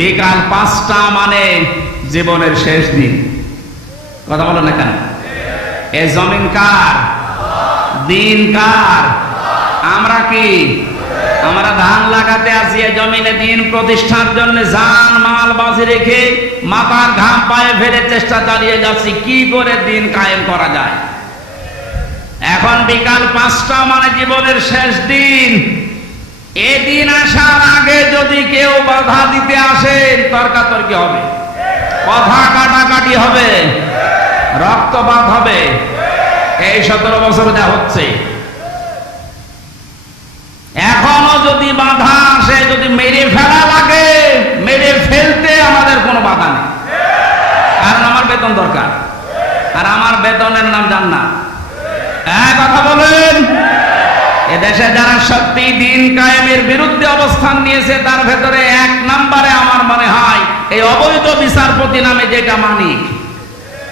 বিকাল 5টা মানে জীবনের শেষ দিন। কথা বলেন না কেন? এ জমিন কার? দিন কার? আমরা কি? আমরা ধান লাগাতে আসি, এই জমিনে দিন প্রতিষ্ঠার জন্য জান মাল বাজি রেখে মাথার ঘাম পায়ে ফেলে চেষ্টা চালিয়ে যাচ্ছি কি করে দিন কায়েম করা যায়। এখন বিকাল 5টা মানে জীবনের শেষ দিন। এদিন আসার আগে যদি কেউ বাধা দিতে আসে, তর্কাতর্কি হবে, কথা কাটাকাটি হবে, রক্তপাত হবে। এই 17 বছর যা হচ্ছে, এখনো যদি বাধা আসে, যদি মেরে ফেলা লাগে, মেরে ফেলতে আমাদের কোনো বাধা নেই, কারণ আমার বেতন দরকার, আর আমার বেতনের নাম জান্নাত। কথা বলেন। এদেশে যারা সত্যি দিন কায়েমের বিরুদ্ধে অবস্থান নিয়েছে, তার ভেতরে 1 নম্বরে আমার মনে হয় এই অবৈধ বিচারপতি নামে যেটা মানিক,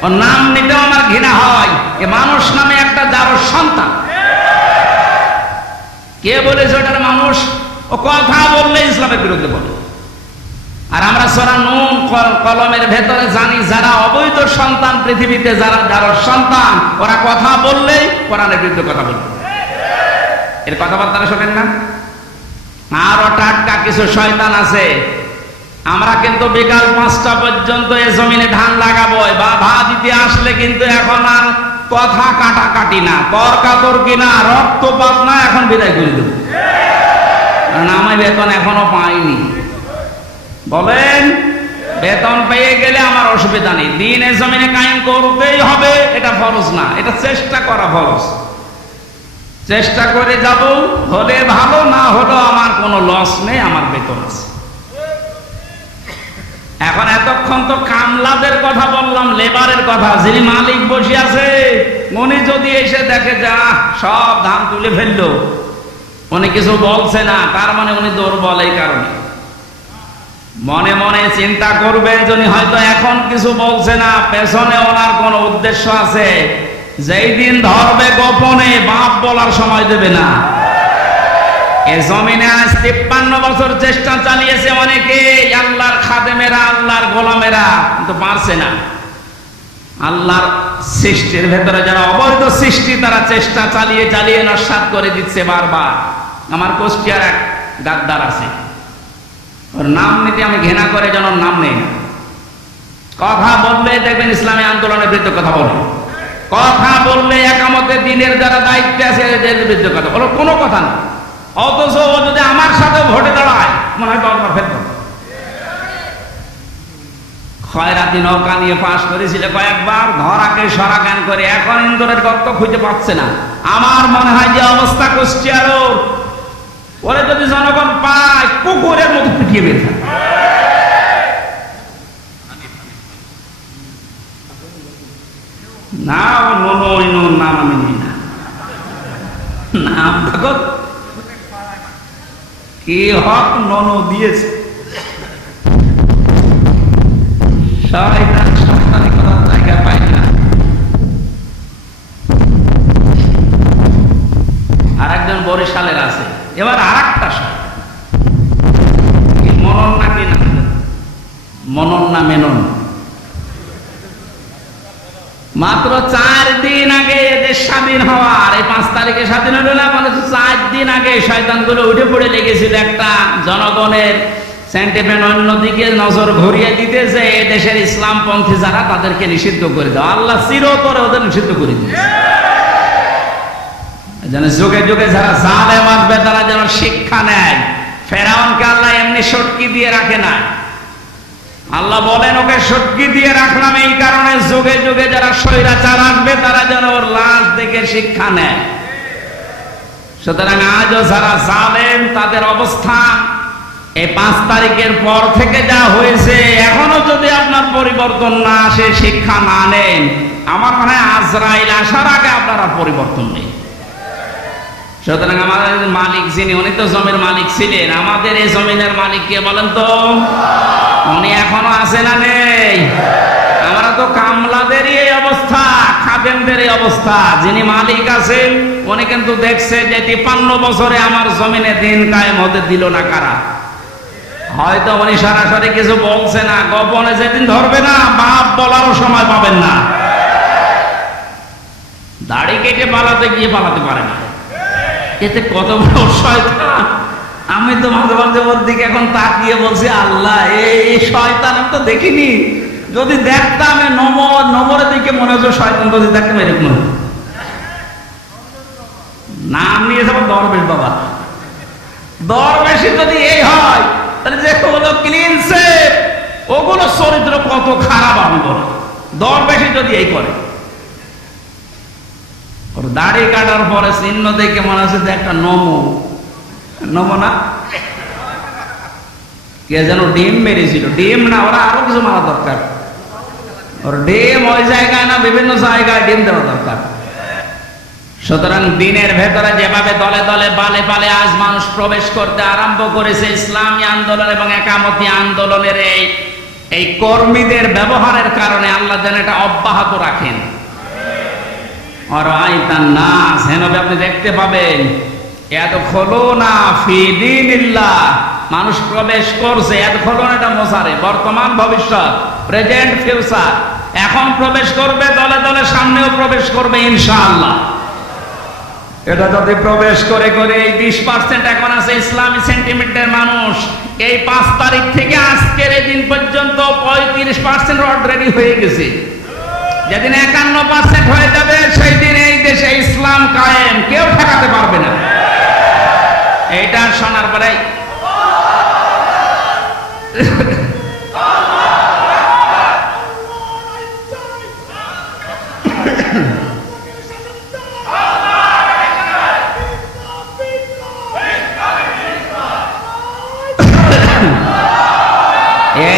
ওর নাম নিতেও আমার ঘৃণা হয়। এ মানুষ নামে একটা যার সন্তান। কে বলেছে ওটার মানুষ? ও কথা বললে ইসলামের বিরুদ্ধে বলে। আর আমরা সূরা নূন কলমের ভেতরে জানি যারা অবৈধ সন্তান পৃথিবীতে যারা সন্তান ওরা কথা বললেই কোরআনের বিরুদ্ধে কথা বলবে। এর কথাবার্তা শোনেন না? আরো টাটকা কিছু শয়তান আছে। আমরা কিন্তু বিকাল 5টা পর্যন্ত এ জমিনে ধান লাগাবো, বাধা দিতে আসলে কিন্তু এখন আর কথা কাটাকাটি না, তর্কাতর্কি না, রক্তপাত না, এখন বিদায় করে দেব। কারণ আমি বেতন এখনো পাইনি। বলেন, বেতন পেয়ে গেলে আমার অসুবিধা নেই, দিন এ জমিনে কায়েম করতেই হবে, এটা ফরজ না, এটা চেষ্টা করা ফরজ। চেষ্টা করে যাব, হলে ভালো, না হলো আমার কোনো লস নেই, আমার বেতন আছে। এখন এতক্ষণ তো কামলাদের কথা বললাম, লেবারের কথা। যিনি মালিক বসে আছে উনি যদি এসে দেখে যা সব ধান তুলে ফেললো, উনি কিছু বলছে না, তার মানে উনি দুর্বল। এই কারণে মনে মনে চিন্তা করবেন, যিনি হয়তো এখন কিছু বলছে না, পেছনে ওনার কোন উদ্দেশ্য আছে। যেই দিন ধরবে গোপনে, বাপ বলার সময় দেবে না। এ জমিনে আজ 53 বছর চেষ্টা চালিয়েছে অনেকে, আল্লাহর খাদেমেরা, আল্লাহর গোলামেরা, কিন্তু পারছে না। আল্লাহর সৃষ্টির ভেতরে যারা অবৈধ সৃষ্টি, তারা চেষ্টা চালিয়ে চালিয়ে নস্যাৎ করে দিচ্ছে বারবার। আমার কুষ্টিয়ার এক গাদ্দার আছে, ওর নাম নিতে আমি ঘৃণা করে যেন নাম নেই না। কথা বললে দেখবেন ইসলামী আন্দোলনের বিরুদ্ধে কথা বলে, কথা বললে একামতের দিনের যারা দায়িত্বে আছে এদের বিরুদ্ধে কথা বলো, কোনো কথা না। অথচ ও যদি আমার সাথে ভোটে দাঁড়ায়, মনে হয় দরবার ফেলত। খয়রাতি নৌকা নিয়ে পাশ করেছিল কয়েকবার, ধরাকে সরা জ্ঞান করে, এখন ইন্দোরের গর্ত খুঁজে পাচ্ছে না। আমার মনে হয় যে অবস্থা কুষ্টিয়ারও, ওরে যদি জনগণ পায় কুকুরের মতো পিটিয়ে বের থাকে। না, ও নাম আমি নিই না, নাম থাকো কি হক ননো দিয়েছে। শয়তান শয়তানি করার জায়গা পায় না। আর একজন বরিশালের আছে, এবার আর একটা মনন নাকি না, মনন না মেনন, মাত্র 4 দিন আগে এদের স্বাধীন হওয়ার, এই 5 তারিখে স্বাধীন হলো না, মানে 4 দিন আগে শয়তানগুলো উঠে পড়ে লেগেছিল একটা জনগণের সেন্টিমেন্ট অন্যদিকে নজর ঘুরিয়ে দিতে, যে এই দেশের ইসলামপন্থী যারা, তাদেরকে নিষিদ্ধ করে দাও। আল্লাহ চিরতরে ওদের নিষিদ্ধ করে দিয়েছে। যেন যুগে যুগে যারা জালেম আসবে তারা যেন শিক্ষা নেয়। ফেরাউনকে আল্লাহ এমনি সটকি দিয়ে রাখে না। আল্লাহ বলেন, ওকে সটকি দিয়ে রাখলাম এই কারণে, যুগে যুগে যারা স্বৈরাচার আসবে তারা যেন ওর লাশ দেখে শিক্ষা নেয়। সুতরাং আজও যারা জালেম, তাদের অবস্থান এই 5 তারিখের পর থেকে যা হয়েছে, এখনো যদি আপনার পরিবর্তন না আসে, শিক্ষা না নেন, আমার মনে হয় আজরাইল আসার আগে আপনারা পরিবর্তন নেই। সুতরাং আমাদের মালিক যিনি, উনি তো জমির মালিক ছিলেন। আমাদের এই জমিনের মালিক কে বলেন তো? উনি এখনো আছে না নেই? আমরা তো কামলাদেরই এই অবস্থা, খাদেমদের এই অবস্থা। যিনি মালিক আছেন উনি কিন্তু দেখছে যে 53 বছরে আমার জমিনে দিন কায়েম হতে দিল না কারা। হয়তো উনি সরাসরি কিছু বলছে না, গোপনে যেদিন ধরবে না, বাপ বলারও সময় পাবেন না। দাড়ি কেটে পালাতে গিয়ে পালাতে পারে না, এতে কত বড় শয়তান। আমি তো মাঝে মাঝে ওর দিকে এখন তাকিয়ে বলছি, আল্লাহ এই শয়তান আমি তো দেখিনি, যদি দেখতাম নম্বরের দিকে মনে হচ্ছে শয়তান, যদি দেখতাম এরকম নাম নিয়ে যাবো দরবেশ বাবা। দরবেশে যদি এই হয়, তাহলে যেগুলো ক্লিন সেভ, ওগুলো চরিত্র কত খারাপ আমি বলি। দরবেশে যদি এই করে, ওর দাড়ি কাটার পরে চিহ্ন দেখে মনে হচ্ছে যে একটা নমো না, কে যেন ডিম মেরেছিল, ডিম না, ওরা আরো কিছু মারা দরকার। ওর ডিম ওই জায়গায় না, বিভিন্ন জায়গায় ডিম দেওয়া দরকার। সুতরাং দিনের ভেতরে যেভাবে দলে দলে পালে পালে আজ মানুষ প্রবেশ করতে আরম্ভ করেছে, ইসলামী আন্দোলন এবং একামতি আন্দোলনের এই কর্মীদের ব্যবহারের কারণে আল্লাহ যেন এটা অব্যাহত রাখেন। আর আইতান নাস, হেনবে আপনি দেখতে পাবেন, এত খোলো না ফি দীনিল্লাহ, মানুষ প্রবেশ করছে, এতক্ষণ এটা মোসারে, বর্তমান ভবিষ্যৎ, প্রেজেন্ট ফিউচার। এখন প্রবেশ করবে, দলে দলে সামনেও প্রবেশ করবে ইনশাআল্লাহ। এটা যদি প্রবেশ করে করে এই 20% এখন আছে ইসলামী সেন্টিমেন্টের মানুষ, এই 5 তারিখ থেকে আজকের এই দিন পর্যন্ত 35% অলরেডি হয়ে গেছে। যেদিন 51% হয়ে যাবে সেই দিন এই দেশে ইসলাম কায়েম, কেউ ঠেকাতে পারবে না। এইটা শোনার পরে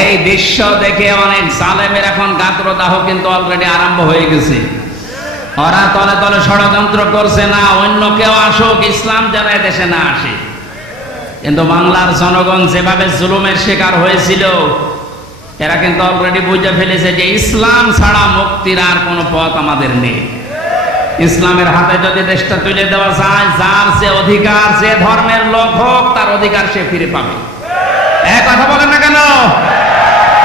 এই দৃশ্য দেখে অনেক জালেমের এখন গাত্রদাহ কিন্তু অলরেডি আরম্ভ হয়ে গেছে। ওরা তলে তলে ষড়যন্ত্র করছে, না অন্য কেউ আসুক, ইসলাম যেন দেশে না আসে। কিন্তু বাংলার জনগণ যেভাবে জুলুমের শিকার হয়েছিল, এরা কিন্তু অলরেডি বুঝে ফেলেছে যে ইসলাম ছাড়া মুক্তির আর কোনো পথ আমাদের নেই। ইসলামের হাতে যদি দেশটা তুলে দেওয়া যায়, যার যে অধিকার, যে ধর্মের লোক হোক, তার অধিকার সে ফিরে পাবে। এক কথা বলেন না কেন?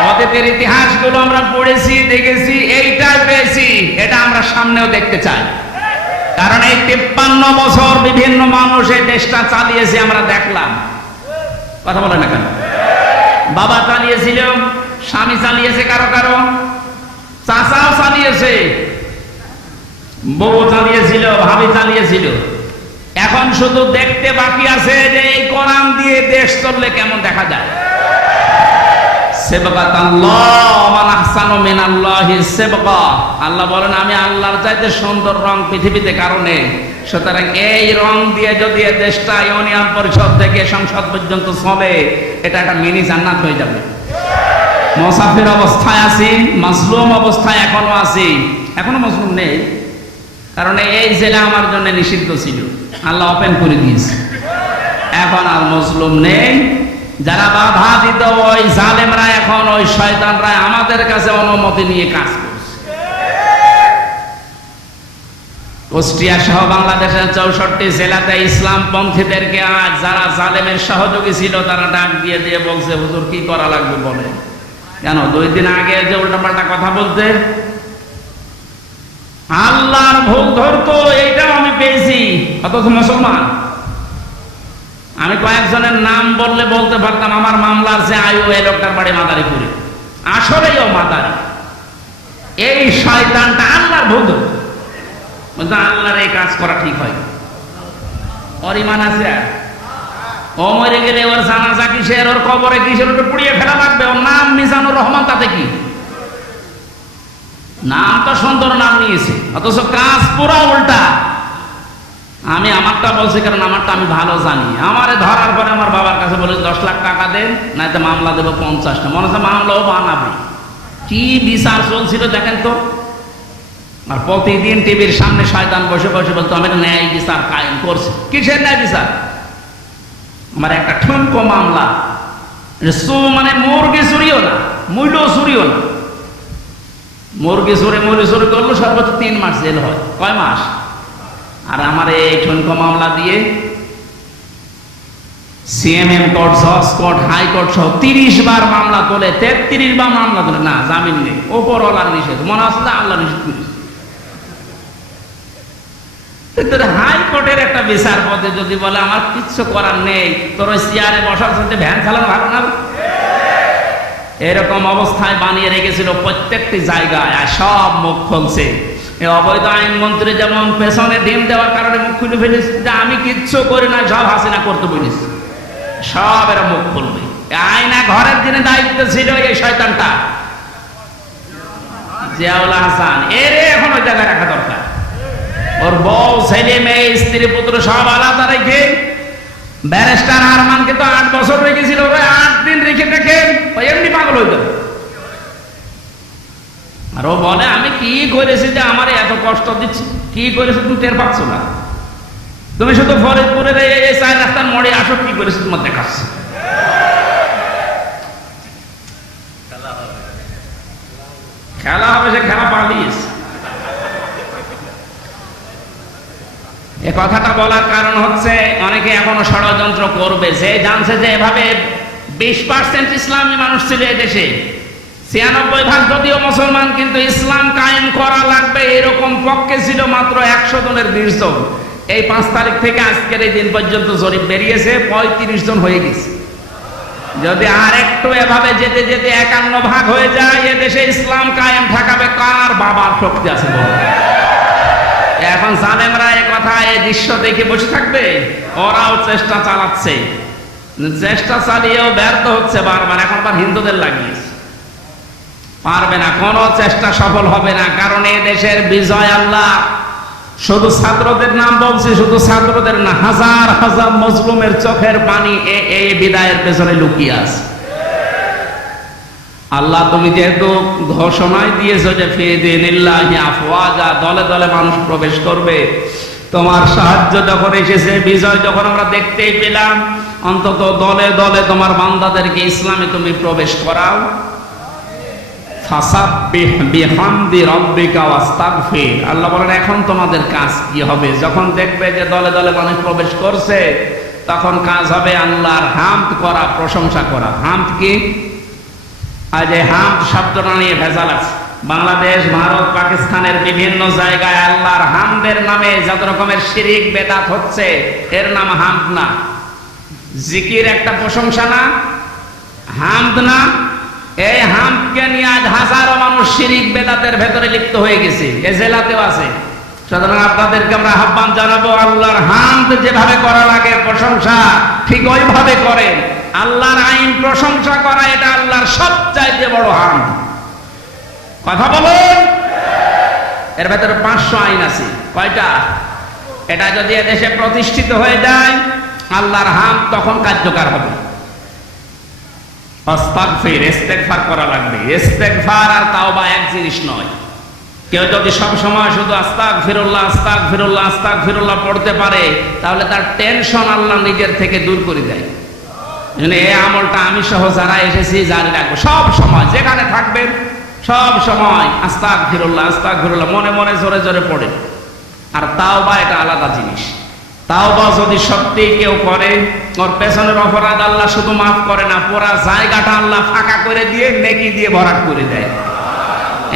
অতীতের ইতিহাসগুলো আমরা পড়েছি, দেখেছি, এইটাই পেয়েছি, এটা আমরা সামনেও দেখতে চাই। কারণ এই 53 বছর বিভিন্ন মানুষ এই দেশটা চালিয়েছে, আমরা দেখলাম। কথা বলেন না কেন? বাবা চালিয়েছিল, স্বামী চালিয়েছে, কারো কারো চাচাও চালিয়েছে, বউ চালিয়েছিল, ভাবি চালিয়েছিল। এখন শুধু দেখতে বাকি আছে যে এই কোরআন দিয়ে দেশ চললে কেমন দেখা যায়। আল্লাহ বলেন, আমি আল্লাহর চাইতে সুন্দর রং পৃথিবীতে কারণে, সুতরাং এই রং দিয়ে যদি দেশটা ইউনিয়ন পরিষদ থেকে সংসদ পর্যন্ত চলে, এটা একটা মিনি জান্নাত হয়ে যাবে। মুসাফির অবস্থায় আছি, মাজলুম অবস্থায় এখনো আছি, এখনো মাজলুম নেই, কারণ এই জেলা আমার জন্য নিষিদ্ধ ছিল, আল্লাহ ওপেন করে দিয়েছে। এখন আর মুসলিম নেই। যারা বাধা দিত ওই জালেমরা, এখন ওই শয়তানরা আমাদের কাছে অনুমতি নিয়ে কাজ করছে। কুষ্টিয়া সহ বাংলাদেশের 64 জেলাতে ইসলাম পন্থীদেরকে আজ যারা জালেমের সহযোগী ছিল, তারা ডাক দিয়ে দিয়ে বলছে, হুজুর কি করা লাগবে বলে। কেন 2 দিন আগে যে উল্টাপাল্টা কথা বলতে, আল্লাহর ভুল ধরতো, এইটাও আমি পেয়েছি, অথচ মুসলমান। আমি কয়েকজনের নাম বললে বলতে পারতাম, আমার মামলার যে আয়ু, এই লোকটার বাড়ি মাদারীপুরে, আসলেই ও মাদারী। এই শয়তানটা আল্লাহর ভুল ধরতো, বলতো আল্লাহর এই কাজ করা ঠিক হয়। ওর ইমান আছে, আর ও মরে গেলে ওর জানাজা কিসের, ওর কবরে কিসের, ওটা পুড়িয়ে ফেলা লাগবে। ওর নাম মিজানুর রহমান, তাতে কি? নাম তো সুন্দর নাম নিয়েছে, অথচ কাজ পুরো উল্টা। আমি আমারটা বলছি কারণ আমারটা আমি ভালো জানি। আমারে ধরার পরে আমার বাবার কাছে বলে 10 লাখ টাকা দেন, নয়তো মামলা দেবো 50টা। মনে হচ্ছে মামলাও বানাবে। কি বিচার চলছিল দেখেন তো। আর প্রতিদিন টিভির সামনে শয়তান বসে বসে বলতো, আমি ন্যায় বিচার কায়েম করছি। কিসের ন্যায় বিচার? আমার একটা ঠুনকো মামলা, মানে মুরগি চুরিও না, মূল্য চুরিও না। মুরগি চুরি করলো সর্বোচ্চ 3 মাস জেল হয়। কয় মাস? আর আমার এই ঠুনকো মামলা দিয়ে সিএমএম কোর্ট, জজ কোর্ট, হাইকোর্ট সহ 30 বার মামলা তোলে, 33 বার মামলা তোলে, না জামিন নেই, ওপরওয়ালার নিষেধ। মনে হচ্ছে যে আল্লাহ নিষেধ করেছে। হাইকোর্টের একটা বিচারপতি যদি বলে আমার কিচ্ছু করার নেই, তোর ওই চেয়ারে বসার সাথে ভ্যান চালানো ভালো না, এরকম অবস্থায় বানিয়ে রেখেছিল প্রত্যেকটি জায়গায়। আর সব মুখ খুলছে। এই অবৈধ আইনমন্ত্রী যেমন পেছনে ডিম দেওয়ার কারণে মুখ খুলে ফেলেছে যে আমি কিচ্ছু করি না, সব হাসিনা করতে বলেছি, সব এরা মুখ খুলবে। আয়না ঘরের দিনে দায়িত্ব ছিল এই শয়তানটা জিয়াউল হাসান, এর এখন ওই জায়গায় রাখা দরকার। ওর বউ, ছেলে, মেয়ে, স্ত্রী, পুত্র সব আলাদা রেখে, ব্যারিস্টার আরমানকে তো 8 বছর রেখেছিল, 8 দিন রেখে এমনি পাগল হয়ে যাবে। আর ও বলে আমি কি করেছি যে আমার এত কষ্ট দিচ্ছি, কি করেছি তুমি টের পাচ্ছ না, তুমি শুধু ফরিদপুরের এই 4 রাস্তার মোড়ে আসো, কি করেছি তোমার দেখাচ্ছি। খেলা হবে, সে খেলা পালিয়েছে। এ কথাটা বলার কারণ হচ্ছে অনেকে এখনো ষড়যন্ত্র করবে, যে জানছে যে এভাবে 20% ইসলামী মানুষ ছিল এই দেশে, 96% যদিও মুসলমান, কিন্তু ইসলাম কায়েম করা লাগবে এরকম পক্ষে ছিল মাত্র 100 জনের 20 জন। এই 5 তারিখ থেকে আজকের এই দিন পর্যন্ত জরিপ বেরিয়েছে 35 জন হয়ে গেছে। যদি আর একটু এভাবে যেতে যেতে 51 ভাগ হয়ে যায়, এ দেশে ইসলাম কায়েম ঠেকাবে কার বাবার শক্তি আছে বল? এখন জালেমরা এই কথা, এই দৃশ্য দেখে বসে থাকবে? ওরাও চেষ্টা চালাচ্ছে, চেষ্টা চালিয়েও ব্যর্থ হচ্ছে বারবার। এখন আবার হিন্দুদের লাগিয়েছে, পারবে না, কোনো চেষ্টা সফল হবে না। কারণ এই দেশের বিজয় আল্লাহ, শুধু ছাত্রদের নাম বলছি, শুধু ছাত্রদের না, হাজার হাজার মজলুমের চোখের পানি এই বিদায়ের পেছনে লুকিয়ে আছে। আল্লাহ তুমি যেহেতু ঘোষণায় দিয়েছো যে ফিদিনিল্লাহি আফওয়াজা, দলে দলে মানুষ প্রবেশ করবে, তোমার সাহায্য যখন এসেছে, বিজয় যখন আমরা দেখতেই পেলাম, অন্তত দলে দলে তোমার বান্দাদেরকে ইসলামে তুমি প্রবেশ করাও। ফাসাব্বিহ বিহামদি রাব্বিকা ওয়াস্তাগফির। আল্লাহ বলেন এখন তোমাদের কাজ কি হবে? যখন দেখবে যে দলে দলে মানুষ প্রবেশ করছে, তখন কাজ হবে আল্লাহর হামদ করা, প্রশংসা করা। হামদ কি? আজ এই হামদ শব্দটা নিয়ে ভেজাল আছে। বাংলাদেশ, ভারত, পাকিস্তানের বিভিন্ন জায়গায় আল্লাহর হামদের নামে যত রকমের শিরিক বেদাত হচ্ছে, এর নাম হামদ না। জিকির একটা প্রশংসা না? হামদ না? এই হামদকে নিয়ে আজ হাজারো মানুষ শিরিক বেদাতের ভেতরে লিপ্ত হয়ে গেছে, এ জেলাতেও আছে। সুতরাং আপনাদেরকে আমরা আহ্বান জানাবো, আল্লাহর হামদ যেভাবে করা লাগে প্রশংসা, ঠিক ওইভাবে করেন। আল্লাহর আইন প্রশংসা করা, এটা আল্লাহর সবচাইতে বড় হামদ। কথা বলুন। এর ভেতরে 500 আইন আছে। কয়টা? এটা যদি এদেশে প্রতিষ্ঠিত হয়ে যায়, আল্লাহর হামদ তখন কার্যকর হবে। আস্তাগফির, ইস্তেগফার করা লাগবে। ইস্তেগফার আর তাওবা এক জিনিস নয়। কেউ যদি সব সময় শুধু আস্তাগফিরুল্লাহ আস্তাগফিরুল্লাহ আস্তাগফিরুল্লাহ পড়তে পারে, তাহলে তার টেনশন আল্লাহ নিজের থেকে দূর করে দেয়। এই আমলটা আমি সহ যারা এসেছি জারি রাখবো, সব সময় যেখানে থাকবেন সব সময় আস্তাগফিরুল্লাহ আস্তাগফিরুল্লাহ মনে মনে জোরে জোরে পড়ে। আর তাওবা এটা আলাদা জিনিস। তাওবা যদি সত্যি কেউ করে, ওর পেছনের অপরাধ আল্লাহ শুধু মাফ করে না, পুরা জায়গাটা আল্লাহ ফাঁকা করে দিয়ে নেকি দিয়ে ভরাট করে দেয়।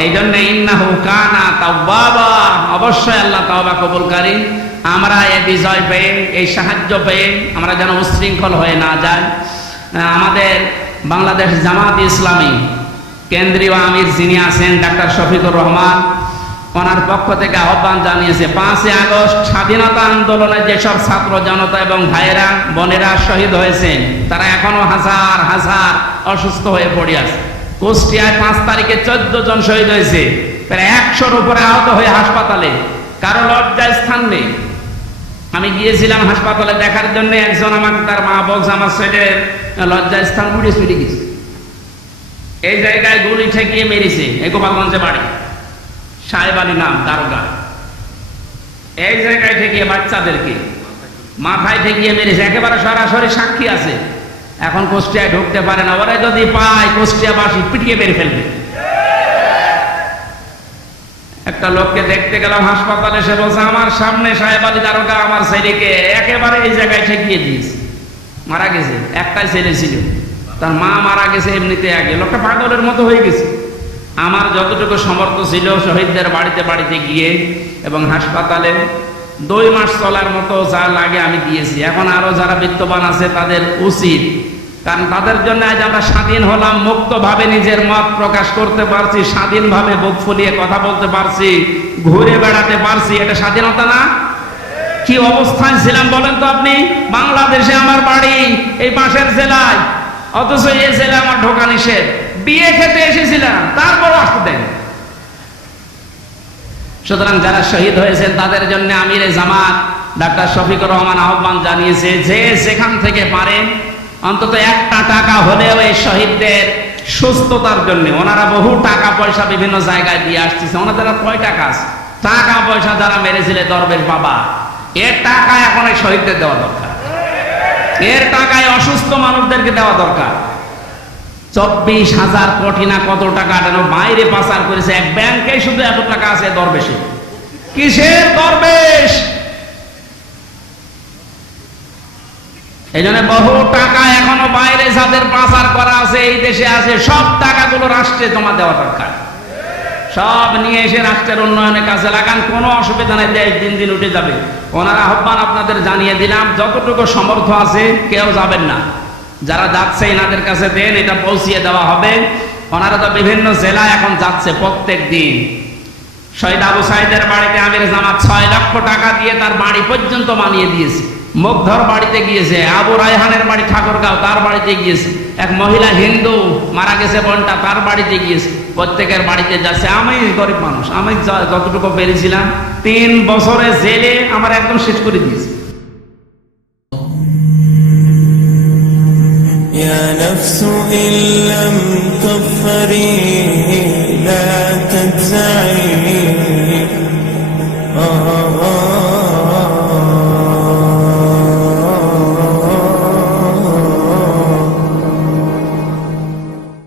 এই জন্য ইন্নাহু কানা তাওয়াবা, অবশ্যই আল্লাহ তাওবা কবুলকারী। আমরা এই বিজয় পেয়ে, এই সাহায্য পেয়ে আমরা যেন উচ্ছৃঙ্খল হয়ে না যাই। আমাদের বাংলাদেশ জামাত ইসলামী কেন্দ্রীয় আমির যিনি আছেন ডাক্তার শফিকুর রহমান, ওনার পক্ষ থেকে আহ্বান জানিয়েছে 5ই আগস্ট স্বাধীনতা আন্দোলনে যেসব ছাত্র জনতা এবং ভাইয়েরা বোনেরা শহীদ হয়েছেন, তারা এখনো হাজার হাজার অসুস্থ হয়ে পড়ে আছে। কুষ্টিয়ায় 5 তারিখে 14 জন শহীদ হয়েছে, প্রায় 100-র উপরে আহত হয়ে হাসপাতালে, কারো লজ্জার স্থান নেই। আমি গিয়েছিলাম হাসপাতালে দেখার জন্য, একজন আমাকে তার মা বলছে আমার ছেলের লজ্জার স্থান মুড়ে ছুটে গেছে, এই জায়গায় গুলি ঠেকিয়ে মেরেছে। এই গোপালগঞ্জে বাড়ি, সাহেব আলী নাম, দারোগা। এই জায়গায় ঠেকিয়ে বাচ্চাদেরকে মাথায় ঠেকিয়ে মেরেছে, একেবারে সরাসরি সাক্ষী আছে। এখন কুষ্টিয়ায় ঢুকতে পারে না, ওরা যদি পায় কুষ্টিয়াবাসী পিটিয়ে মেরে ফেলবে। একটা লোককে দেখতে গেলাম হাসপাতালে, সে বলছে আমার সামনে সাহেব আলী দারোগা আমার ছেলেকে একেবারে এই জায়গায় ঠেকিয়ে দিয়েছে, মারা গেছে। একটাই ছেলে ছিল, তার মা মারা গেছে এমনিতে আগে। লোকটা পাগলের মতো হয়ে গেছে। আমার যতটুকু সমর্থ ছিল শহীদদের বাড়িতে বাড়িতে গিয়ে এবং হাসপাতালে 2 মাস চলার মতো যা লাগে আমি দিয়েছি। এখন আরো যারা বিত্তবান আছে তাদের উচিত, কারণ তাদের জন্য আজ আমরা স্বাধীন হলাম, মুক্তভাবে নিজের মত প্রকাশ করতে পারছি, স্বাধীনভাবে বুক ফুলিয়ে কথা বলতে পারছি, ঘুরে বেড়াতে পারছি। এটা স্বাধীনতা না? কি অবস্থায় ছিলাম বলেন তো আপনি? বাংলাদেশে আমার বাড়ি এই পাশের জেলায়, অথচ এই জেলা আমার ঢোকা নিষেধ। বিয়ে খেতে এসেছিলাম, তারপর আসতে দেন। সুতরাং যারা শহীদ হয়েছেন তাদের জন্য আমিরে জামাত ডাক্তার শফিকুর রহমান আহ্বান জানিয়েছে যে যেখান থেকে পারেন অন্তত 1টা টাকা হলেও এই শহীদদের সুস্থতার জন্য, ওনারা বহু টাকা পয়সা বিভিন্ন জায়গায় দিয়ে আসতেছে, ওনাদের কয় টাকা আছে? টাকা পয়সা যারা মেরেছিলে দরবেশ বাবা, এর টাকা এখন এই শহীদদের দেওয়া দরকার। এর টাকায় অসুস্থ মানুষদেরকে দেওয়া দরকার। 24,000 কোটি না কত টাকা বাইরে পাচার করেছে, এক ব্যাংকে শুধু এত টাকা আছে দরবেশে। কিসের দরবেশ? এই জন্য বহু টাকা এখনো বাইরে যাদের পাচার করা আছে এই দেশে আছে, সব টাকাগুলো রাষ্ট্রে জমা দেওয়া দরকার। সব নিয়ে এসে রাষ্ট্রের উন্নয়নের কাজে লাগান, কোনো অসুবিধা নেই, দেশ দিন দিন উঠে যাবে। ওনার আহ্বান আপনাদের জানিয়ে দিলাম, যতটুকু সমর্থ আছে কেউ যাবেন না, যারা যাচ্ছে এনাদের কাছে দেন, এটা পৌঁছিয়ে দেওয়া হবে। ওনারা তো বিভিন্ন জেলায় এখন যাচ্ছে প্রত্যেক দিন। শহীদ আবু সাইদের বাড়িতে আমির জামাত 6 লক্ষ টাকা দিয়ে তার বাড়ি পর্যন্ত বানিয়ে দিয়েছে। মুগ্ধর বাড়িতে গিয়েছে, আবু রায়হানের বাড়ি ঠাকুরগাঁও, তার বাড়িতে গিয়েছে। এক মহিলা হিন্দু মারা গেছে বোনটা, তার বাড়িতে গিয়েছে। প্রত্যেকের বাড়িতে যাচ্ছে। আমি গরিব মানুষ, আমি যতটুকু পেরেছিলাম 3 বছরে জেলে আমার একদম শেষ করে দিয়েছে। يا نفس إن لم تظفري